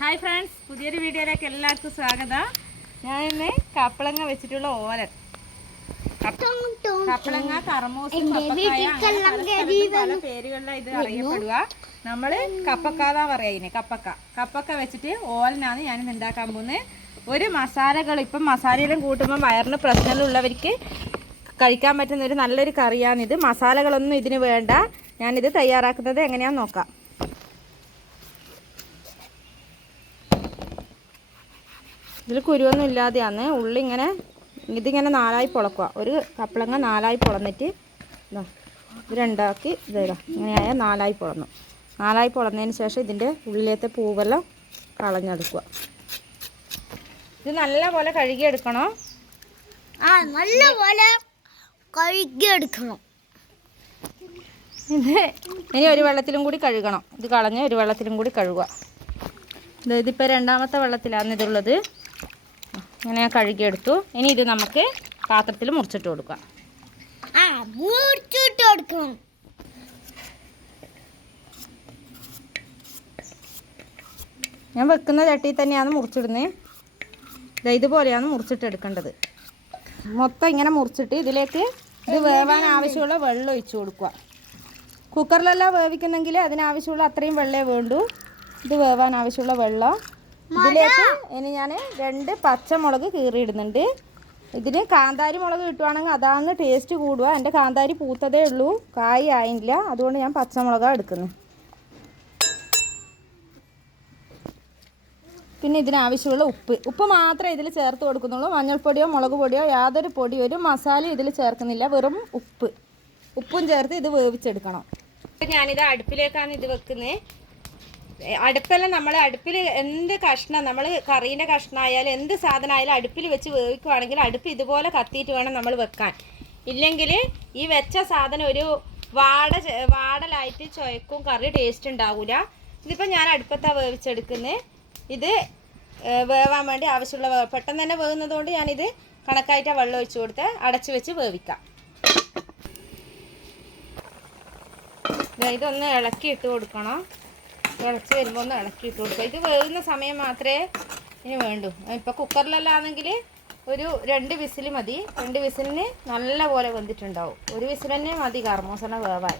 Hi friends, പുതിയൊരു വീഡിയോയിലേക്ക് എല്ലാവർക്കും സ്വാഗതം. ഞാൻ ഇന്ന് കപ്പളങ്ങ വെച്ചിട്ടുള്ള ഓലൻ, കപ്പളങ്ങ, കർമൂസ്, പപ്പക്കായ, പല പേരുകളിലാണ് ഇത് അറിയപ്പെടുക. നമ്മൾ കപ്പക്കാതാ പറയാ. ഇതിന് കപ്പക്ക വെച്ചിട്ട് ഓലനാണ് ഞാനിന്ന് ഉണ്ടാക്കാൻ പോകുന്നത്. ഒരു മസാലകൾ, ഇപ്പം മസാലയെല്ലാം കൂട്ടുമ്പോൾ വയറിന് പ്രശ്നമുള്ളവർക്ക് കഴിക്കാൻ പറ്റുന്ന ഒരു നല്ലൊരു കറിയാണിത്. മസാലകളൊന്നും ഇതിന് വേണ്ട. ഞാനിത് തയ്യാറാക്കുന്നത് എങ്ങനെയാണെന്ന് നോക്കാം. ഇതിൽ കുരുവൊന്നും ഇല്ലാതെയാണ്. ഉള്ളി ഇതിങ്ങനെ നാലായി പൊളക്കുക. ഒരു കപ്പളങ്ങ നാലായി പൊളന്നിട്ട് ഇത് രണ്ടാക്കി ഇങ്ങനെയായ നാലായി പൊളന്നു. നാലായി പൊളന്നതിന് ശേഷം ഇതിൻ്റെ ഉള്ളിലത്തെ പൂവെല്ലാം കളഞ്ഞെടുക്കുക. ഇത് നല്ല പോലെ കഴുകിയെടുക്കണം. നല്ല പോലെ കഴുകിയെടുക്കണം. ഇത് ഇനി ഒരു വെള്ളത്തിലും കൂടി കഴുകണം. ഇത് കളഞ്ഞ് ഒരു വെള്ളത്തിലും കൂടി കഴുകുക. ഇതിപ്പോൾ രണ്ടാമത്തെ വെള്ളത്തിലാണ് ഇതുള്ളത്. ഇങ്ങനെ കഴുകിയെടുത്തു. ഇനി ഇത് നമുക്ക് പാത്രത്തിൽ മുറിച്ചിട്ട് കൊടുക്കാം. ഞാൻ വെക്കുന്ന ചട്ടിയിൽ തന്നെയാണ് മുറിച്ചിടുന്നത്. ഇതുപോലെയാണ് മുറിച്ചിട്ടെടുക്കേണ്ടത്. മൊത്തം ഇങ്ങനെ മുറിച്ചിട്ട് ഇതിലേക്ക് ഇത് വേവാൻ ആവശ്യമുള്ള വെള്ളം ഒഴിച്ചു കൊടുക്കുക. കുക്കറിലെല്ലാം വേവിക്കുന്നെങ്കിൽ അതിനാവശ്യമുള്ള അത്രയും വെള്ളമേ വേണ്ടൂ. ഇത് വേവാൻ ആവശ്യമുള്ള വെള്ളം. ഇതിലേക്ക് ഇനി ഞാൻ 2 പച്ചമുളക് കീറിയിടുന്നുണ്ട്. ഇതിന് കാന്താരി മുളക് കിട്ടുവാണെങ്കിൽ അതാണ് ടേസ്റ്റ് കൂടുക. എൻ്റെ കാന്താരി പൂത്തതേ ഉള്ളൂ, കായ് ആയില്ല. അതുകൊണ്ട് ഞാൻ പച്ചമുളകാണ് എടുക്കുന്നത്. പിന്നെ ഇതിനാവശ്യമുള്ള ഉപ്പ് മാത്രമേ ഇതിൽ ചേർത്ത് കൊടുക്കുന്നുള്ളൂ. മഞ്ഞൾപ്പൊടിയോ മുളക് പൊടിയോ യാതൊരു പൊടിയോ ഒരു മസാലയും ഇതിൽ ചേർക്കുന്നില്ല. വെറും ഉപ്പും ചേർത്ത് ഇത് വേവിച്ചെടുക്കണം. ഞാനിത് അടുപ്പിലേക്കാണ് ഇത് വെക്കുന്നത്. അടുപ്പെല്ലാം നമ്മൾ അടുപ്പിൽ എന്ത് കഷ്ണം, നമ്മൾ കറീൻ്റെ കഷ്ണമായാലും എന്ത് സാധനമായാലും അടുപ്പിൽ വെച്ച് വേവിക്കുവാണെങ്കിൽ അടുപ്പ് ഇതുപോലെ കത്തിയിട്ട് വേണം നമ്മൾ വെക്കാൻ. ഇല്ലെങ്കിൽ ഈ വെച്ച സാധനം ഒരു വാടലായിട്ട് ചുവക്കും, കറി ടേസ്റ്റ് ഉണ്ടാവില്ല. ഇതിപ്പോൾ ഞാൻ അടുപ്പത്താണ് വേവിച്ചെടുക്കുന്നത്. ഇത് വേവാൻ വേണ്ടി ആവശ്യമുള്ള പെട്ടെന്ന് തന്നെ വേകുന്നതുകൊണ്ട് ഞാനിത് കണക്കായിട്ട് വെള്ളം ഒഴിച്ച് കൊടുത്ത് അടച്ച് വെച്ച് വേവിക്കാം. ഇതൊന്ന് ഇളക്കി ഇട്ട് കൊടുക്കണം. ഇളച്ച് വരുമ്പോൾ ഒന്ന് ഇളക്കിയിട്ട് കൊടുക്കുക. ഇത് വേകുന്ന സമയം മാത്രമേ ഇനി വേണ്ടൂ. ഇപ്പോൾ കുക്കറിലെല്ലാണെങ്കിൽ ഒരു 2 വിസിൽ മതി. 2 വിസിലിന് നല്ല പോലെ വെന്തിട്ടുണ്ടാവും. 1 വിസിൽ തന്നെ മതി കർമൂസനെ വേവാൻ.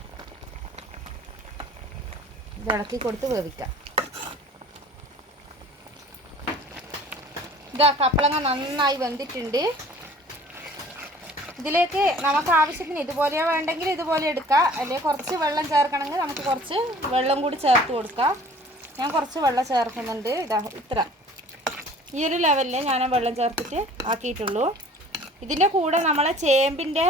ഇത് ഇളക്കി കൊടുത്ത് വേവിക്കാം. ഇതാ കപ്പളങ്ങ നന്നായി വെന്തിട്ടുണ്ട്. ഇതിലേക്ക് നമുക്ക് ആവശ്യത്തിന് ഇതുപോലെ വേണ്ടെങ്കിൽ ഇതുപോലെ എടുക്കാം. അല്ലെങ്കിൽ കുറച്ച് വെള്ളം ചേർക്കണമെങ്കിൽ നമുക്ക് കുറച്ച് വെള്ളം കൂടി ചേർത്ത് കൊടുക്കാം. ഞാൻ കുറച്ച് വെള്ളം ചേർക്കുന്നുണ്ട്. ഇത്ര ഈ ഒരു ലെവലിൽ ഞാൻ വെള്ളം ചേർത്തിട്ട് ആക്കിയിട്ടുള്ളൂ. ഇതിൻ്റെ കൂടെ നമ്മളെ ചേമ്പിൻ്റെ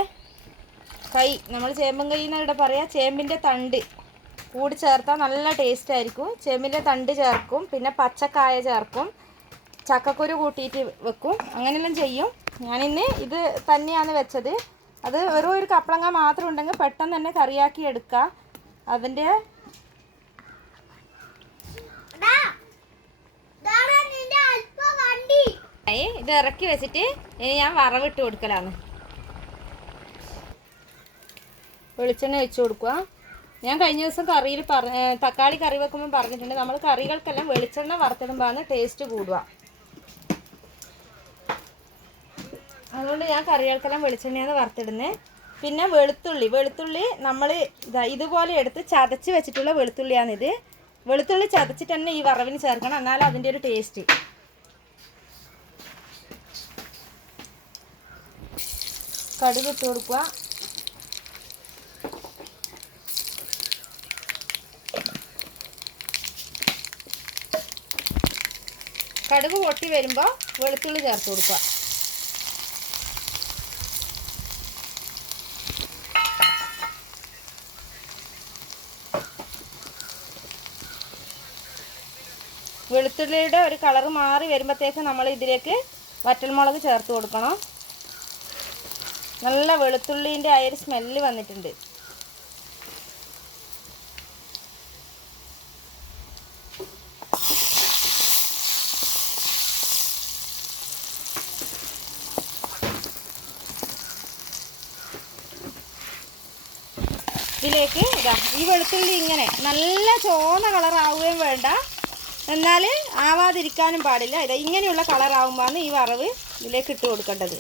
കൈ, നമ്മൾ ചേമ്പൻ കൈ എന്നിവിടെ പറയാം, ചേമ്പിൻ്റെ തണ്ട് കൂടി ചേർത്താൽ നല്ല ടേസ്റ്റ് ആയിരിക്കും. ചേമ്പിൻ്റെ തണ്ട് ചേർക്കും, പിന്നെ പച്ചക്കായ ചേർക്കും, ചക്കക്കുരു കൂട്ടിയിട്ട് വെക്കും. അങ്ങനെയെല്ലാം ചെയ്യും. ഞാനിന്ന് ഇത് തന്നെയാണ് വെച്ചത്. അത് വെറും ഒരു കപ്പളങ്ങ മാത്രം ഉണ്ടെങ്കിൽ പെട്ടെന്ന് തന്നെ കറിയാക്കി എടുക്കുക. അതിൻ്റെ ഇത് ഇറക്കി വെച്ചിട്ട് ഇനി ഞാൻ വറവിട്ട് കൊടുക്കലാണ്. വെളിച്ചെണ്ണ ഒഴിച്ച് കൊടുക്കുക. ഞാൻ കഴിഞ്ഞ ദിവസം കറിയിൽ തക്കാളി കറി വെക്കുമ്പോൾ പറഞ്ഞിട്ടുണ്ട്, നമ്മൾ കറികൾക്കെല്ലാം വെളിച്ചെണ്ണ വറുത്തിടുമ്പോഴാണ് ടേസ്റ്റ് കൂടുക. അതുകൊണ്ട് ഞാൻ കറികൾക്കെല്ലാം വെളിച്ചെണ്ണയാണ് വറുത്തിടുന്നത്. പിന്നെ വെളുത്തുള്ളി നമ്മൾ ഇതുപോലെ എടുത്ത് ചതച്ച് വെച്ചിട്ടുള്ള വെളുത്തുള്ളിയാണിത്. വെളുത്തുള്ളി ചതച്ചിട്ട് തന്നെ ഈ വറവിന് ചേർക്കണം, എന്നാലും അതിൻ്റെ ഒരു ടേസ്റ്റ്. കടുക് ഇട്ട് കൊടുക്കുക. കടുക് പൊട്ടി വരുമ്പോൾ വെളുത്തുള്ളി ചേർത്ത് കൊടുക്കുക. വെളുത്തുള്ളിയുടെ ഒരു കളറ് മാറി വരുമ്പോഴത്തേക്ക് നമ്മൾ ഇതിലേക്ക് വറ്റൽമുളക് ചേർത്ത് കൊടുക്കണം. നല്ല വെളുത്തുള്ളീൻ്റെ ആ ഒരു സ്മെല്ല് വന്നിട്ടുണ്ട്. ഇതിലേക്ക് ഈ വെളുത്തുള്ളി ഇങ്ങനെ നല്ല ചുവന്ന കളറാവുകയും വേണ്ട, എന്നാൽ ആവാതിരിക്കാനും പാടില്ല. ഇതാ ഇങ്ങനെയുള്ള കളറാകുമ്പോഴാണ് ഈ വറവ് ഇതിലേക്ക് ഇട്ട് കൊടുക്കേണ്ടത്.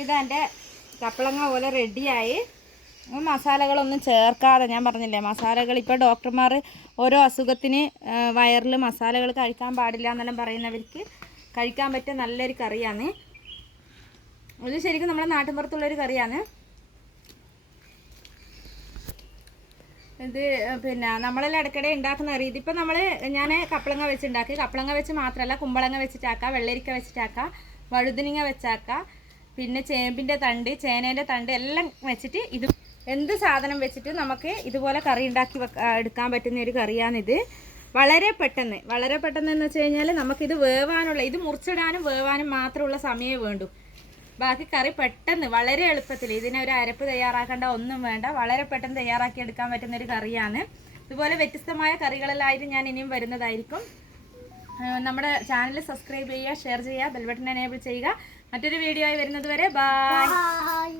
ഇതാ എൻ്റെ കപ്പളങ്ങ പോലെ റെഡിയായി. മസാലകളൊന്നും ചേർക്കാതെ, ഞാൻ പറഞ്ഞില്ലേ മസാലകൾ ഇപ്പോൾ ഡോക്ടർമാർ ഓരോ അസുഖത്തിന് വയറിൽ മസാലകൾ കഴിക്കാൻ പാടില്ല എന്നെല്ലാം പറയുന്നവർക്ക് കഴിക്കാൻ പറ്റിയ നല്ലൊരു കറിയാണ് ഇത്. ശരിക്കും നമ്മുടെ നാട്ടിൻപുറത്തുള്ളൊരു കറിയാണ് ഇത്. പിന്നെ നമ്മളെല്ലാം ഇടയ്ക്കിടെ ഉണ്ടാക്കുന്ന കറി. ഇതിപ്പോൾ ഞാൻ കപ്പളങ്ങ വെച്ചുണ്ടാക്കി. കപ്പളങ്ങ വെച്ച് മാത്രമല്ല, കുമ്പളങ്ങ വെച്ചിട്ടാക്കാം, വെള്ളരിക്ക വെച്ചിട്ടാക്കാം, വഴുതനങ്ങ വെച്ചാക്കാം, പിന്നെ ചേമ്പിൻ്റെ തണ്ട്, ചേനേൻ്റെ തണ്ട് എല്ലാം വെച്ചിട്ട് ഇത് എന്ത് സാധനം വെച്ചിട്ട് നമുക്ക് ഇതുപോലെ കറി ഉണ്ടാക്കി എടുക്കാൻ പറ്റുന്ന ഒരു കറിയാണിത്. വളരെ പെട്ടെന്ന് എന്ന് വെച്ച് കഴിഞ്ഞാൽ നമുക്കിത് വേവാനുള്ള, ഇത് മുറിച്ചിടാനും വേവാനും മാത്രമുള്ള സമയമേ വേണ്ടൂ. ബാക്കി കറി പെട്ടെന്ന് വളരെ എളുപ്പത്തിൽ, ഇതിനൊരു അരപ്പ് തയ്യാറാക്കേണ്ട ഒന്നും വേണ്ട, വളരെ പെട്ടെന്ന് തയ്യാറാക്കി എടുക്കാൻ പറ്റുന്നൊരു കറിയാണ്. ഇതുപോലെ വ്യത്യസ്തമായ കറികളിലായിട്ട് ഞാൻ ഇനിയും വരുന്നതായിരിക്കും. നമ്മുടെ ചാനൽ സബ്സ്ക്രൈബ് ചെയ്യുക, ഷെയർ ചെയ്യുക, ബെൽ ബട്ടൺ എനേബിൾ ചെയ്യുക. മറ്റൊരു വീഡിയോ ആയി വരുന്നത് വരെ ബൈ.